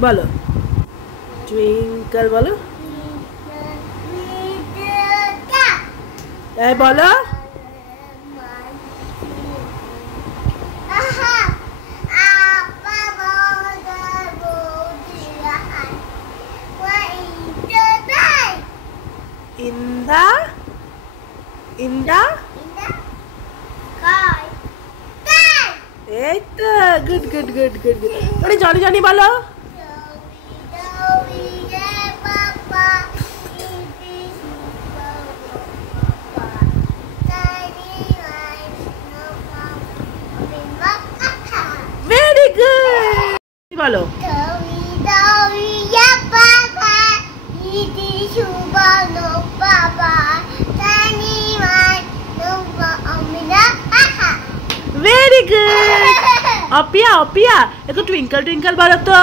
বলো টুইঙ্কল বলো এই বলো in the sky এই তো good good good good good আরে জনি জনি বলো ভেরি গুড বলো वेरी गुड अपिया अपिया एक ट्विंकल ट्विंकल बोलो तो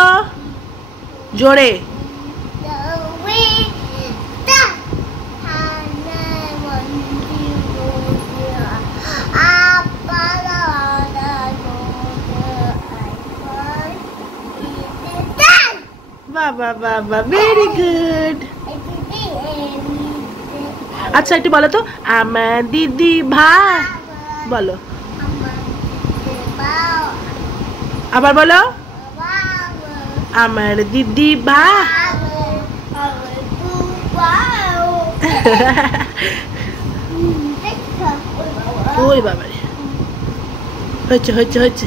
जोरे वाह वाह वाह वाह वेरी गुड अच्छा एक बोलो तो আমার দিদি ভাই बोलो আবার বলো আমার দিদি ভাই ওই বাবা হচ্ছে হচ্ছে হচ্ছে